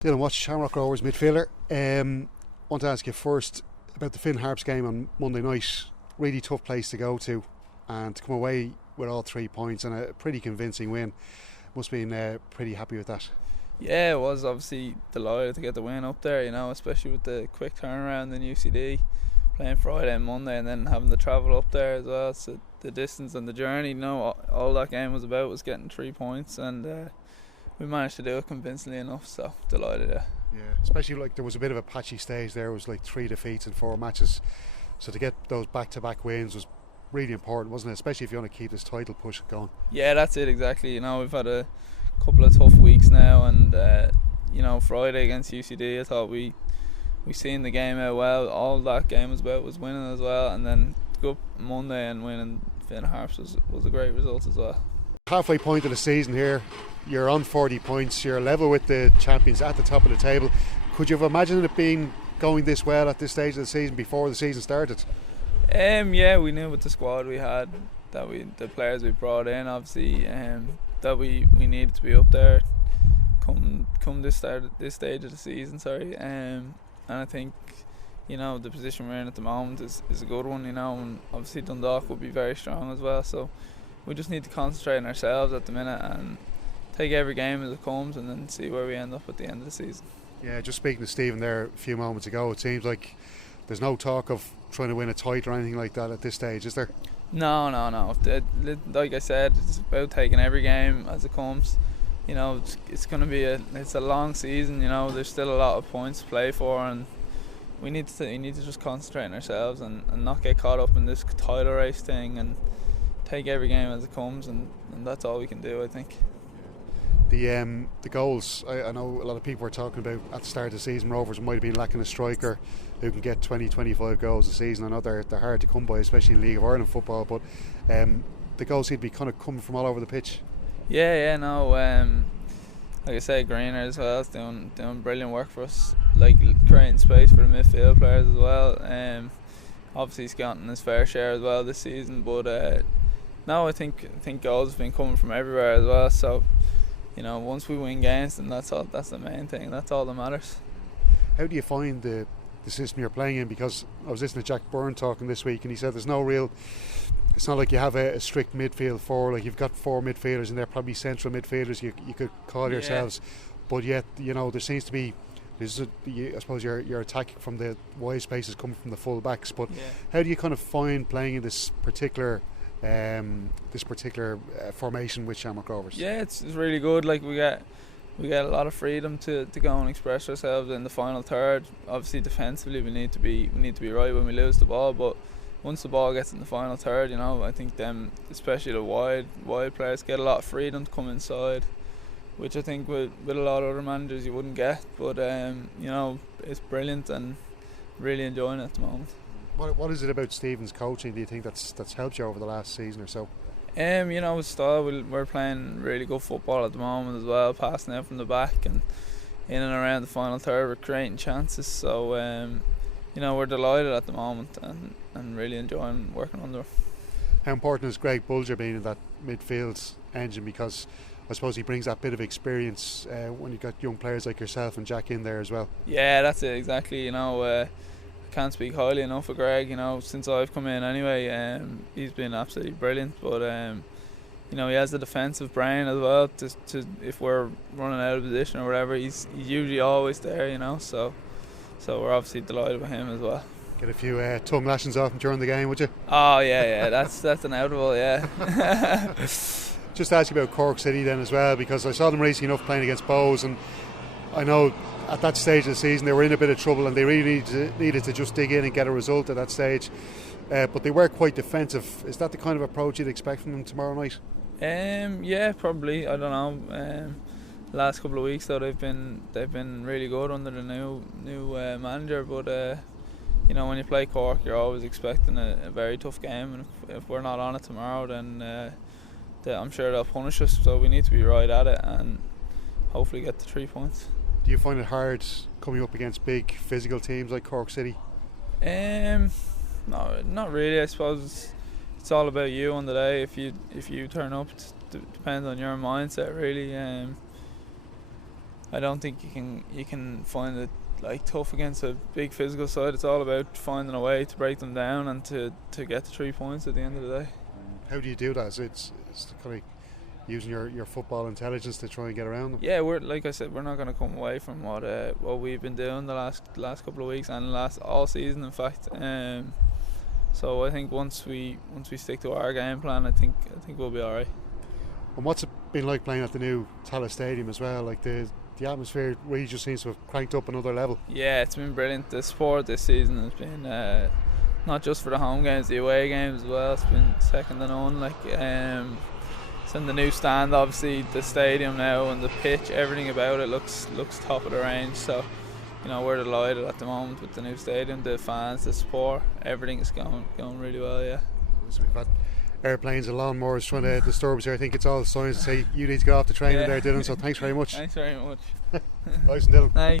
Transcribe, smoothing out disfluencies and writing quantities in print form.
Dylan Watts, Shamrock Rovers midfielder. Want to ask you first about the Finn Harps game on Monday night. Really tough place to go to, and to come away with all 3 points and a pretty convincing win. Must have been pretty happy with that. Yeah, it was obviously delighted to get the win up there, especially with the quick turnaround in UCD, playing Friday and Monday and then having to travel up there as well. So the distance and the journey, all that game was about was getting 3 points, and we managed to do it convincingly enough, so delighted. Yeah, especially like there was a bit of a patchy stage there. It was like 3 defeats in 4 matches, so to get those back-to-back wins was really important, wasn't it? Especially if you want to keep this title push going. Yeah, that's it exactly. We've had a couple of tough weeks now, and Friday against UCD, I thought we seen the game out well. All that game was about was winning as well, and then to go up Monday and winning Finn Harps was a great result as well. Halfway point of the season here, you're on 40 points, you're level with the champions at the top of the table. Could you have imagined it being going this well at this stage of the season before the season started? Yeah, we knew with the squad we had, the players we brought in, obviously, that we needed to be up there come this stage of the season. And I think the position we're in at the moment is a good one, and obviously Dundalk will be very strong as well. So we just need to concentrate on ourselves at the minute and take every game as it comes, and then see where we end up at the end of the season. Yeah, just speaking to Stephen there a few moments ago, it seems like there's no talk of trying to win a title or anything like that at this stage, is there? No. Like I said, it's about taking every game as it comes. It's going to be it's a long season. There's still a lot of points to play for, and we need to just concentrate on ourselves and not get caught up in this title race thing, and take every game as it comes, and that's all we can do, I think. The goals, I know a lot of people were talking about at the start of the season Rovers might have been lacking a striker who can get 20-25 goals a season. I know they're hard to come by, especially in League of Ireland football, but the goals seem to be kind of coming from all over the pitch. Like I said, Greener as well is doing brilliant work for us, like creating space for the midfield players as well. Obviously he's gotten his fair share as well this season, but I think goals have been coming from everywhere as well. So once we win games, then that's the main thing. That's all that matters. How do you find the system you're playing in? Because I was listening to Jack Byrne talking this week, and he said there's no real. It's not like you have a strict midfield four. Like you've got 4 midfielders, and they're probably central midfielders. You could call yourselves, but yet there seems to be. I suppose you're attacking from the wide spaces coming from the full backs. But how do you kind of find playing in this particular formation with Shamrock Rovers? Yeah, it's really good. Like we get a lot of freedom to go and express ourselves in the final third. Obviously defensively we need to be right when we lose the ball, but once the ball gets in the final third, I think them, especially the wide players, get a lot of freedom to come inside, which I think with a lot of other managers you wouldn't get. But it's brilliant and really enjoying it at the moment. What is it about Stephen's coaching, do you think, that's helped you over the last season or so? With style, we're playing really good football at the moment as well, passing out from the back and in and around the final third, we're creating chances. So we're delighted at the moment and really enjoying working under him. How important has Greg Bulger been in that midfield engine? Because I suppose he brings that bit of experience when you've got young players like yourself and Jack in there as well. Yeah, that's it exactly. I can't speak highly enough of Greg. Since I've come in anyway, he's been absolutely brilliant. But he has the defensive brain as well. To if we're running out of position or whatever, he's usually always there. So we're obviously delighted with him as well. Get a few tongue lashings off him during the game, would you? Oh yeah, that's inevitable. Yeah. Just to ask you about Cork City then as well, because I saw them racing enough playing against Bows, and I know at that stage of the season they were in a bit of trouble and they really needed to just dig in and get a result at that stage, but they were quite defensive. Is that the kind of approach you'd expect from them tomorrow night? Yeah, probably. I don't know. Last couple of weeks though they've been really good under the new manager, but when you play Cork you're always expecting a very tough game, and if we're not on it tomorrow, then I'm sure they'll punish us, so we need to be right at it and hopefully get the 3 points. Do you find it hard coming up against big physical teams like Cork City? No, not really. I suppose it's all about you on the day. If you turn up, it depends on your mindset really. I don't think you can find it like tough against a big physical side. It's all about finding a way to break them down and to get the 3 points at the end of the day. How do you do that? It's kind of using your football intelligence to try and get around them. Yeah, we're like I said, we're not going to come away from what we've been doing the last couple of weeks and all season, in fact. So I think once we stick to our game plan, I think we'll be all right. And what's it been like playing at the new Tallaght Stadium as well? Like the atmosphere really just seems to have cranked up another level. Yeah, it's been brilliant. The support this season has been not just for the home games, the away games as well. It's been second to none. Like it's in the new stand, obviously the stadium now and the pitch, everything about it looks top of the range. So we're delighted at the moment with the new stadium, the fans, the support, everything is going really well. Yeah. So we've had airplanes and lawnmowers trying to disturb us here. I think it's all signs to say you need to get off the train there, Dylan. So thanks very much. Thanks very much. Nice and Dylan. Thanks.